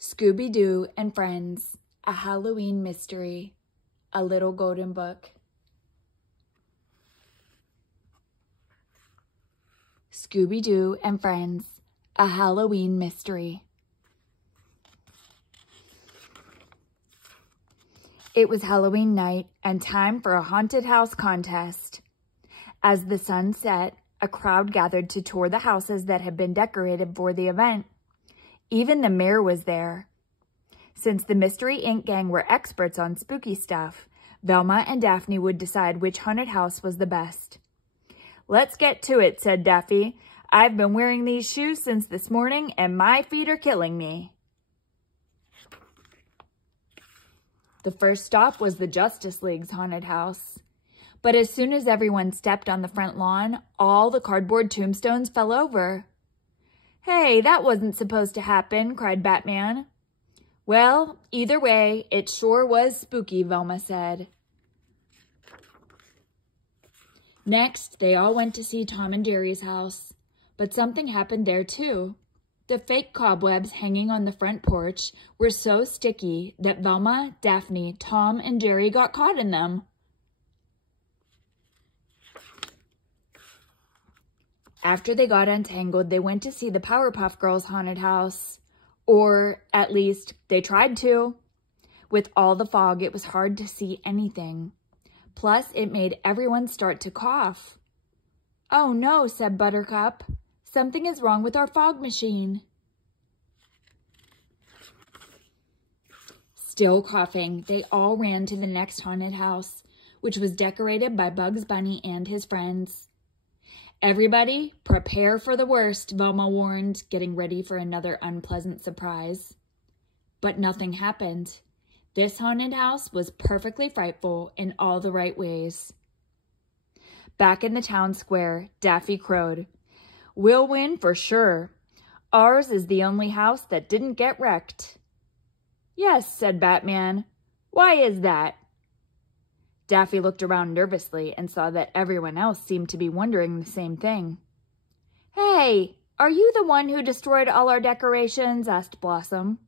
Scooby-Doo and Friends, a Halloween mystery, a little golden book. Scooby-Doo and Friends, a Halloween mystery. It was Halloween night and time for a haunted house contest. As the sun set, a crowd gathered to tour the houses that had been decorated for the event. Even the mayor was there. Since the Mystery Inc. gang were experts on spooky stuff, Velma and Daphne would decide which haunted house was the best. "Let's get to it," said Daffy. "I've been wearing these shoes since this morning, and my feet are killing me." The first stop was the Justice League's haunted house. But as soon as everyone stepped on the front lawn, all the cardboard tombstones fell over. "Hey, that wasn't supposed to happen," cried Batman. "Well, either way, it sure was spooky," Velma said. Next, they all went to see Tom and Jerry's house. But something happened there, too. The fake cobwebs hanging on the front porch were so sticky that Velma, Daphne, Tom, and Jerry got caught in them. After they got untangled, they went to see the Powerpuff Girls haunted house. Or, at least, they tried to. With all the fog, it was hard to see anything. Plus, it made everyone start to cough. "Oh no," said Buttercup. "Something is wrong with our fog machine." Still coughing, they all ran to the next haunted house, which was decorated by Bugs Bunny and his friends. "Everybody, prepare for the worst," Velma warned, getting ready for another unpleasant surprise. But nothing happened. This haunted house was perfectly frightful in all the right ways. Back in the town square, Daffy crowed, "We'll win for sure. Ours is the only house that didn't get wrecked." "Yes," said Batman. "Why is that?" Daffy looked around nervously and saw that everyone else seemed to be wondering the same thing. "Hey, are you the one who destroyed all our decorations?" asked Blossom.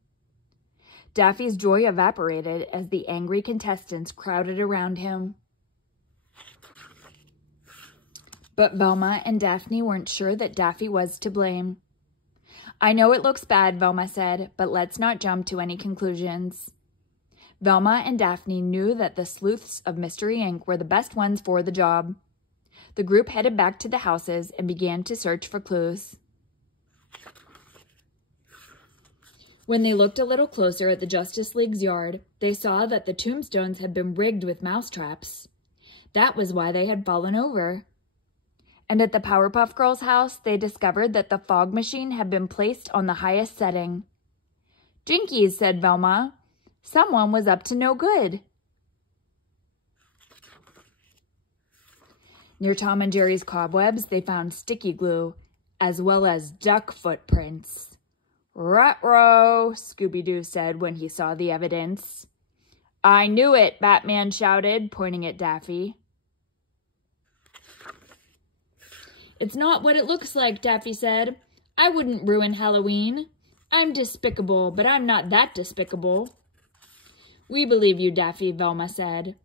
Daffy's joy evaporated as the angry contestants crowded around him. But Velma and Daphne weren't sure that Daffy was to blame. "I know it looks bad," Velma said, "but let's not jump to any conclusions." Velma and Daphne knew that the sleuths of Mystery Inc. were the best ones for the job. The group headed back to the houses and began to search for clues. When they looked a little closer at the Justice League's yard, they saw that the tombstones had been rigged with mousetraps. That was why they had fallen over. And at the Powerpuff Girls' house, they discovered that the fog machine had been placed on the highest setting. "Jinkies," said Velma. "Someone was up to no good." Near Tom and Jerry's cobwebs, they found sticky glue, as well as duck footprints. "Ruh-roh," Scooby-Doo said when he saw the evidence. "I knew it," Batman shouted, pointing at Daffy. "It's not what it looks like," Daffy said. "I wouldn't ruin Halloween. I'm despicable, but I'm not that despicable." "We believe you, Daffy," Velma said.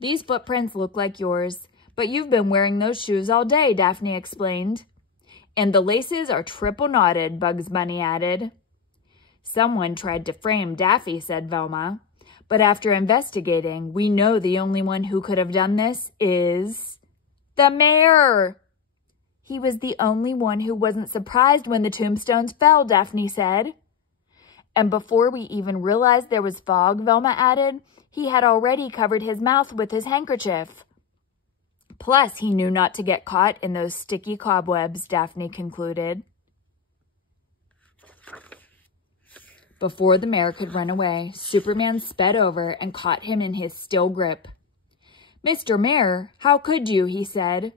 "These footprints look like yours, but you've been wearing those shoes all day," Daphne explained. "And the laces are triple knotted," Bugs Bunny added. "Someone tried to frame Daffy," said Velma. "But after investigating, we know the only one who could have done this is the mayor." "He was the only one who wasn't surprised when the tombstones fell," Daphne said. "And before we even realized there was fog," Velma added, "he had already covered his mouth with his handkerchief." "Plus, he knew not to get caught in those sticky cobwebs," Daphne concluded. Before the mayor could run away, Superman sped over and caught him in his steel grip. "Mr. Mayor, how could you?" he said.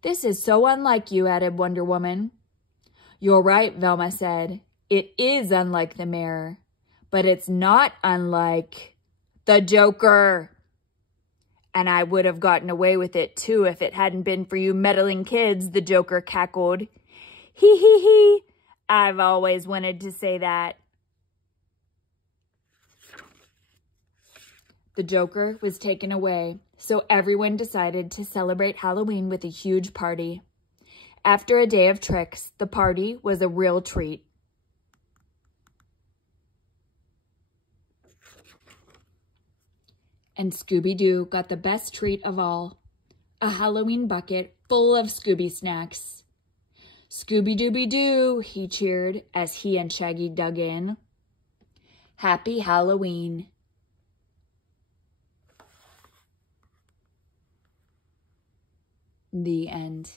"This is so unlike you," added Wonder Woman. "You're right," Velma said. "It is unlike the mayor, but it's not unlike the Joker. And I would have gotten away with it, too, if it hadn't been for you meddling kids," the Joker cackled. "Hee hee hee, I've always wanted to say that." The Joker was taken away, so everyone decided to celebrate Halloween with a huge party. After a day of tricks, the party was a real treat. And Scooby-Doo got the best treat of all, a Halloween bucket full of Scooby snacks. Scooby-Dooby-Doo, he cheered as he and Shaggy dug in. Happy Halloween. The end.